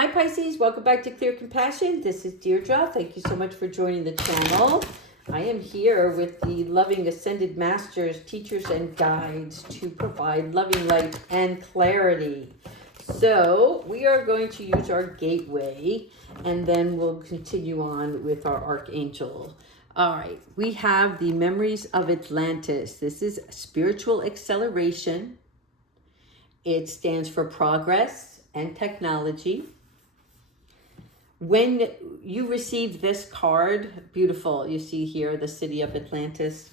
Hi Pisces, welcome back to Clear Compassion. This is Deirdre. Thank you so much for joining the channel. I am here with the loving ascended masters, teachers, and guides to provide loving light and clarity. So we are going to use our gateway and then we'll continue on with our archangel. All right, we have the memories of Atlantis. This is spiritual acceleration. It stands for progress and technology. When you receive this card, beautiful, you see here the city of Atlantis.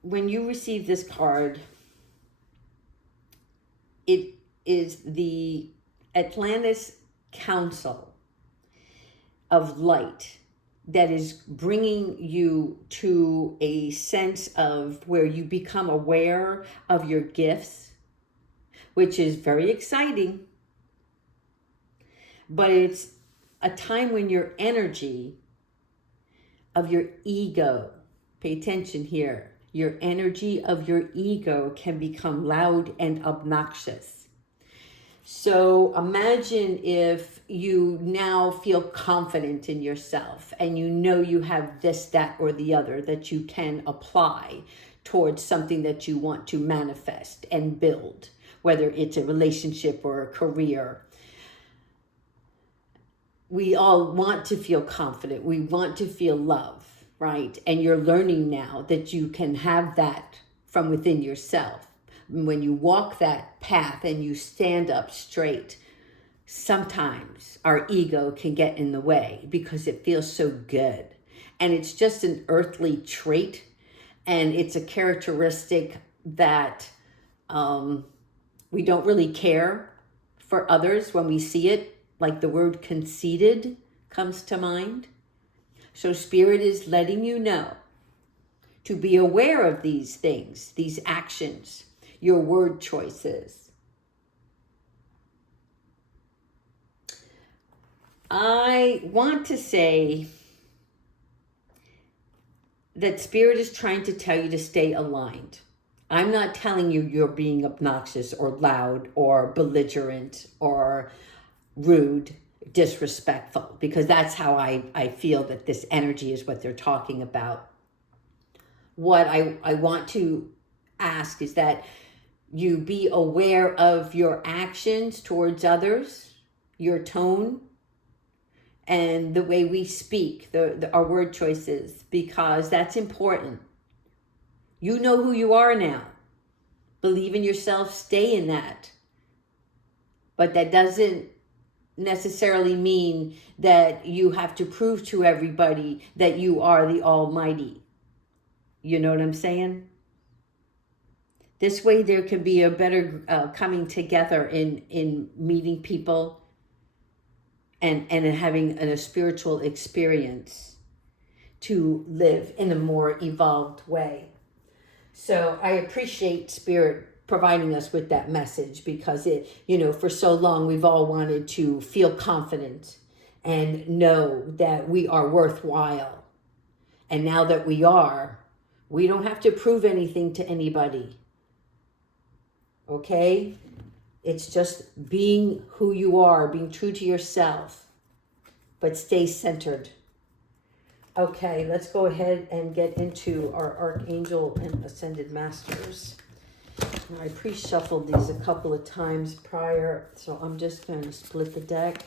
When you receive this card, it is the Atlantis Council of Light that is bringing you to a sense of where you become aware of your gifts, which is very exciting. But it's a time when your energy of your ego, pay attention here, your energy of your ego can become loud and obnoxious. So imagine if you now feel confident in yourself and you know you have this, that, or the other that you can apply towards something that you want to manifest and build, whether it's a relationship or a career. We all want to feel confident. We want to feel love, right? And you're learning now that you can have that from within yourself. When you walk that path and you stand up straight, sometimes our ego can get in the way because it feels so good. And it's just an earthly trait. And it's a characteristic that we don't really care for others when we see it. Like the word conceited comes to mind. So Spirit is letting you know to be aware of these things, these actions, your word choices. I want to say that Spirit is trying to tell you to stay aligned. I'm not telling you you're being obnoxious or loud or belligerent or rude, disrespectful, because that's how I feel that this energy is what they're talking about. What I want to ask is that you be aware of your actions towards others, your tone, and the way we speak, our word choices, because that's important. You know who you are now. Believe in yourself, stay in that. But that doesn't necessarily mean that you have to prove to everybody that you are the Almighty. You know what I'm saying? This way there can be a better coming together in meeting people and having a spiritual experience to live in a more evolved way. So I appreciate Spirit providing us with that message, because it, for so long we've all wanted to feel confident and know that we are worthwhile. And now that we are, we don't have to prove anything to anybody. Okay? It's just being who you are, being true to yourself, but stay centered. Okay, let's go ahead and get into our Archangel and Ascended Masters. I pre-shuffled these a couple of times prior, so I'm just going to split the deck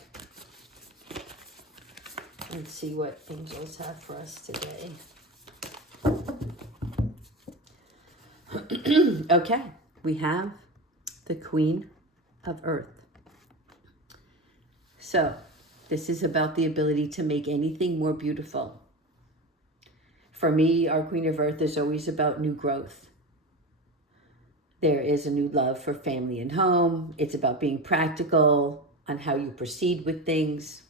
and see what angels have for us today. Okay, we have the Queen of Earth. So, this is about the ability to make anything more beautiful. For me, our Queen of Earth is always about new growth. There is a new love for family and home. It's about being practical on how you proceed with things.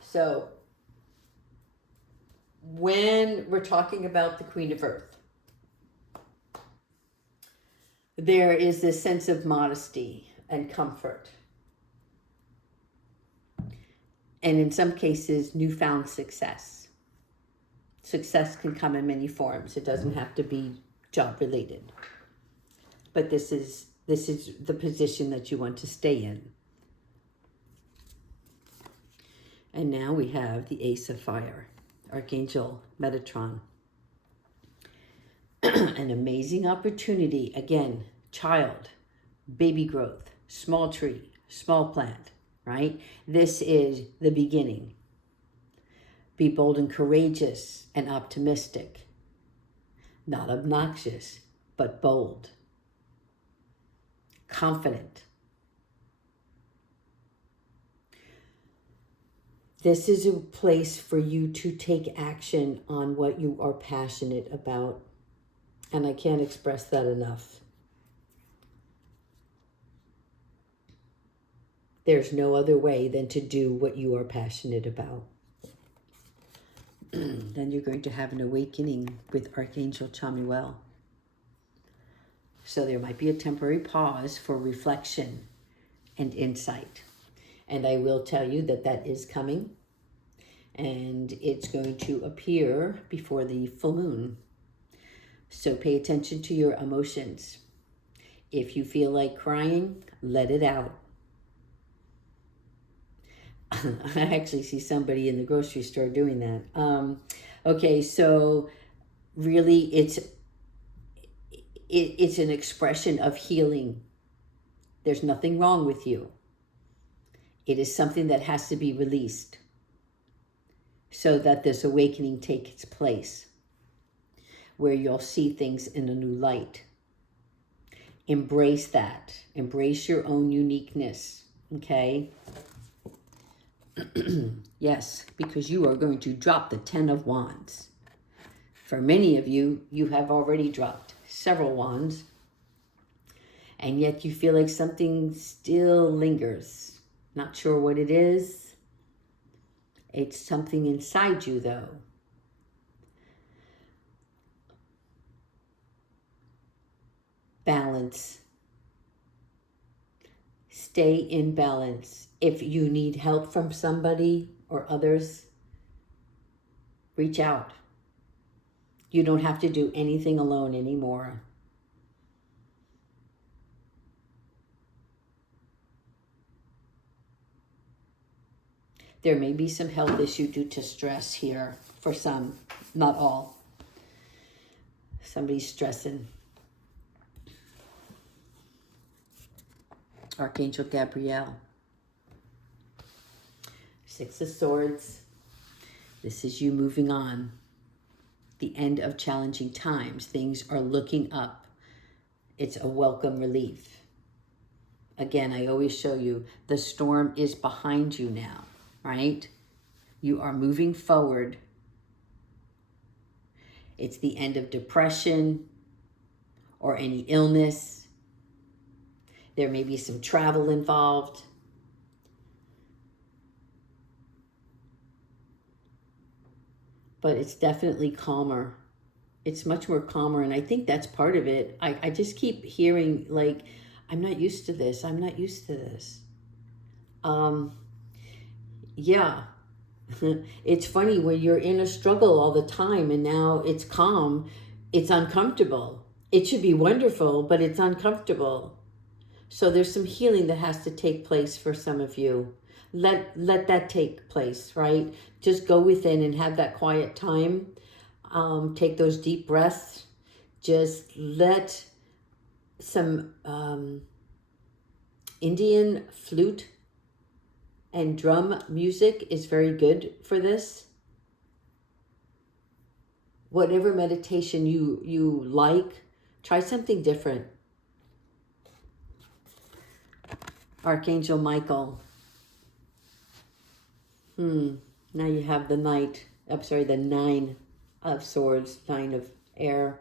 So when we're talking about the Queen of Earth, there is this sense of modesty and comfort. And in some cases, newfound success. Success can come in many forms. It doesn't have to be job related. But this is This is the position that you want to stay in. And now we have the Ace of Fire, Archangel Metatron. An amazing opportunity. Again, child, baby growth, small tree, small plant, right? This is the beginning. Be bold and courageous and optimistic. Not obnoxious, but bold. Confident. This is a place for you to take action on what you are passionate about. And I can't express that enough. There's no other way than to do what you are passionate about. Then you're going to have an awakening with Archangel Chamuel. So there might be a temporary pause for reflection and insight. And I will tell you that that is coming. And it's going to appear before the full moon. So pay attention to your emotions. If you feel like crying, let it out. I actually see somebody in the grocery store doing that. Okay, so really it's an expression of healing. There's nothing wrong with you. It is something that has to be released so that this awakening takes place, where you'll see things in a new light. Embrace that. Embrace your own uniqueness, okay? Yes, because you are going to drop the 10 of Wands. For many of you, you have already dropped several wands, and yet you feel like something still lingers. Not sure what it is. It's something inside you, though. Balance. Stay in balance. If you need help from somebody or others, reach out. You don't have to do anything alone anymore. There may be some health issue due to stress here for some, not all. Somebody's stressing. Archangel Gabriel. Six of Swords. This is you moving on. The end of challenging times. Things are looking up. It's a welcome relief. Again, I always show you the storm is behind you now, right? You are moving forward. It's the end of depression or any illness. There may be some travel involved. But it's definitely calmer. It's much more calmer, and I think that's part of it. I just keep hearing, like, I'm not used to this. I'm not used to this. Yeah. It's funny when you're in a struggle all the time and now it's calm, it's uncomfortable. It should be wonderful, but it's uncomfortable. So there's some healing that has to take place for some of you. Let that take place, right? Just go within and have that quiet time. Take those deep breaths. Just let some Indian flute and drum music is very good for this. Whatever meditation you like, try something different. Archangel Michael. Now you have the the 9 of Swords, 9 of air.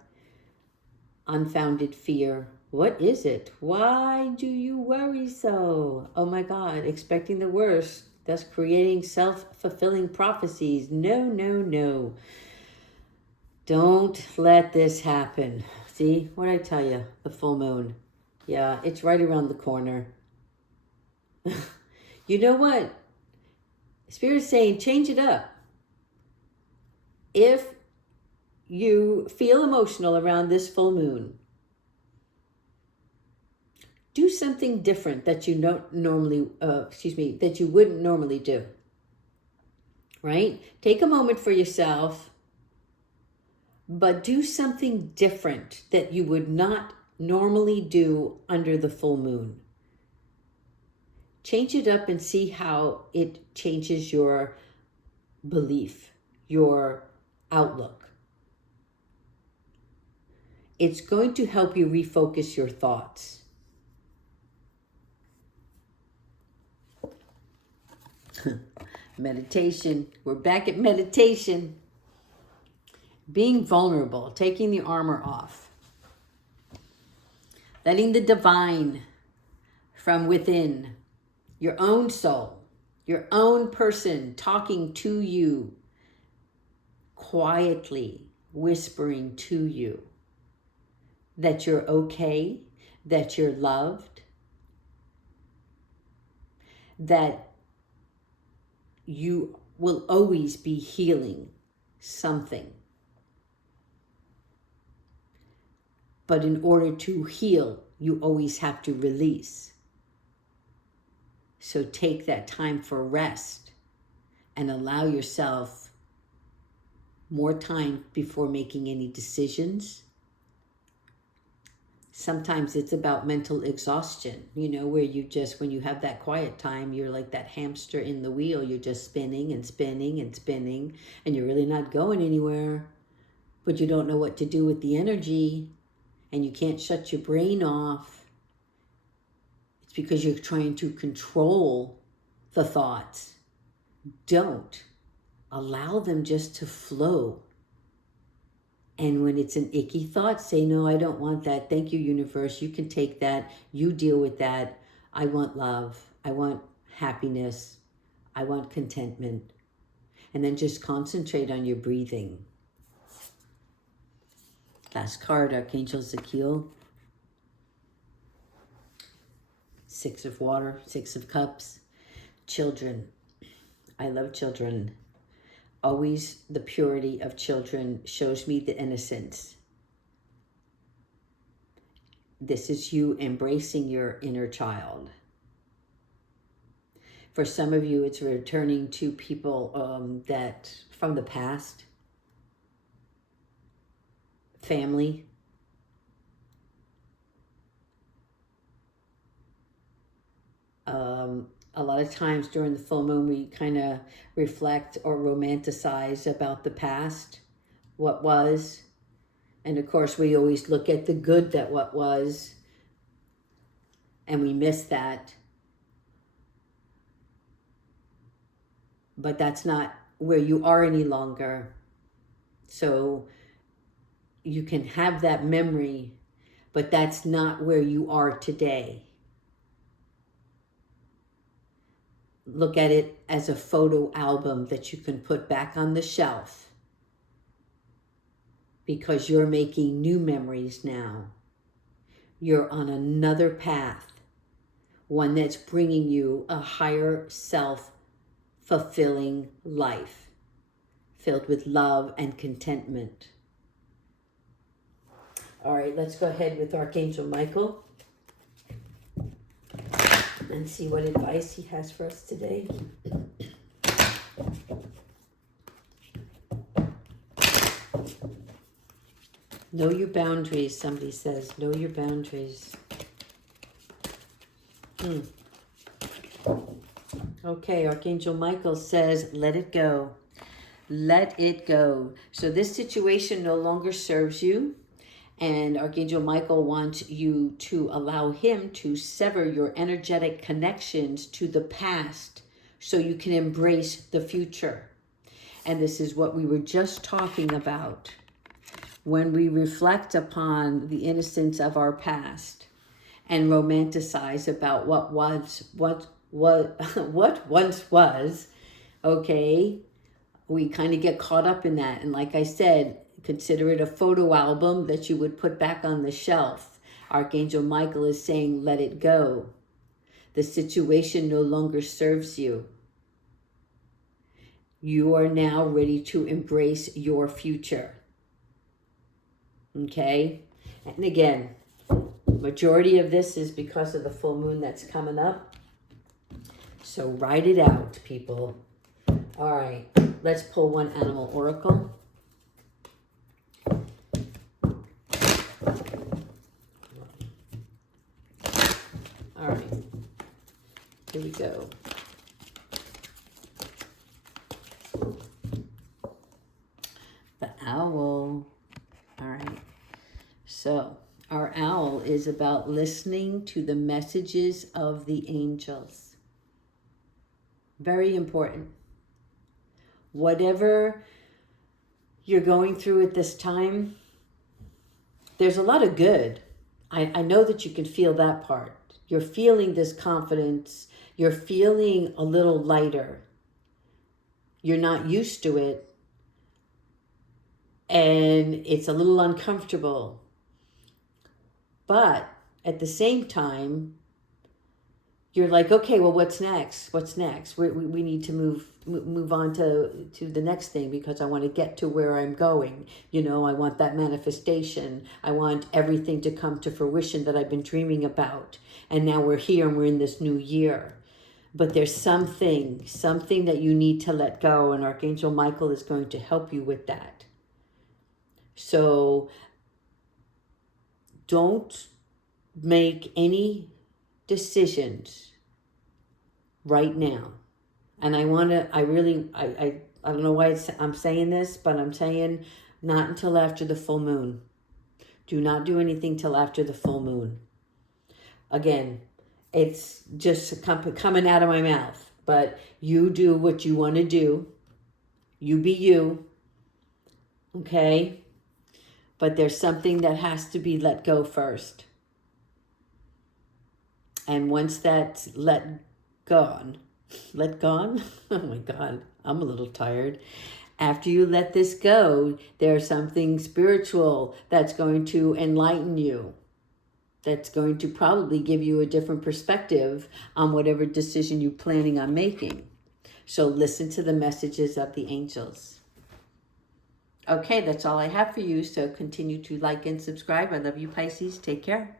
Unfounded fear. What is it? Why do you worry so? Oh my God, expecting the worst. Thus creating self-fulfilling prophecies. No, no, no. Don't let this happen. See, what did I tell you? The full moon. Yeah, it's right around the corner. You know what? Spirit is saying, change it up. If you feel emotional around this full moon, do something different that you don't normally, that you wouldn't normally do. Right? Take a moment for yourself, but do something different that you would not normally do under the full moon. Change it up and see how it changes your belief, your outlook. It's going to help you refocus your thoughts. Meditation. We're back at meditation. Being vulnerable, taking the armor off. Letting the divine from within, your own soul, your own person talking to you, quietly whispering to you that you're okay, that you're loved, that you will always be healing something. But in order to heal, you always have to release. So take that time for rest and allow yourself more time before making any decisions. Sometimes it's about mental exhaustion, where you just, when you have that quiet time, you're like that hamster in the wheel. You're just spinning and spinning and spinning, and you're really not going anywhere, but you don't know what to do with the energy, and you can't shut your brain off. It's because you're trying to control the thoughts. Don't. Allow them just to flow. And when it's an icky thought, say, no, I don't want that. Thank you, universe. You can take that. You deal with that. I want love. I want happiness. I want contentment. And then just concentrate on your breathing. Last card, Archangel Ezekiel. 6 of water, 6 of cups. Children. I love children. Always the purity of children shows me the innocence. This is you embracing your inner child. For some of you, it's returning to people that from the past, family. A lot of times during the full moon, we kind of reflect or romanticize about the past, what was. And of course, we always look at the good that what was, and we miss that. But that's not where you are any longer. So you can have that memory, but that's not where you are today. Look at it as a photo album that you can put back on the shelf, because you're making new memories now. You're on another path, one that's bringing you a higher self-fulfilling life filled with love and contentment. All right, let's go ahead with Archangel Michael and see what advice he has for us today. Know your boundaries, somebody says. Know your boundaries. Okay, Archangel Michael says, let it go. Let it go. So this situation no longer serves you. And Archangel Michael wants you to allow him to sever your energetic connections to the past so you can embrace the future. And this is what we were just talking about. When we reflect upon the innocence of our past and romanticize about what once was, okay, we kind of get caught up in that. And like I said, consider it a photo album that you would put back on the shelf. Archangel Michael is saying, let it go. The situation no longer serves you. You are now ready to embrace your future. Okay? And again, Majority of this is because of the full moon that's coming up. So write it out, people. All right, let's pull one animal oracle. All right, here we go. The owl. All right, so our owl is about listening to the messages of the angels. Very important. Whatever you're going through at this time, there's a lot of good. I know that you can feel that part. You're feeling this confidence. You're feeling a little lighter. You're not used to it. And it's a little uncomfortable. But at the same time, you're like, okay, well, what's next? What's next? We need to move on to the next thing, because I want to get to where I'm going. You know, I want that manifestation. I want everything to come to fruition that I've been dreaming about. And now we're here and we're in this new year. But there's something that you need to let go, and Archangel Michael is going to help you with that. So don't make any decisions right now. And I don't know why I'm saying this, but I'm saying not until after the full moon. Do not do anything till after the full moon. Again, it's just coming out of my mouth, but you do what you want to do. You be you. Okay? But there's something that has to be let go first. And once that's let gone, oh my God, I'm a little tired. After you let this go, there's something spiritual that's going to enlighten you. That's going to probably give you a different perspective on whatever decision you're planning on making. So listen to the messages of the angels. Okay, that's all I have for you. So continue to like and subscribe. I love you, Pisces. Take care.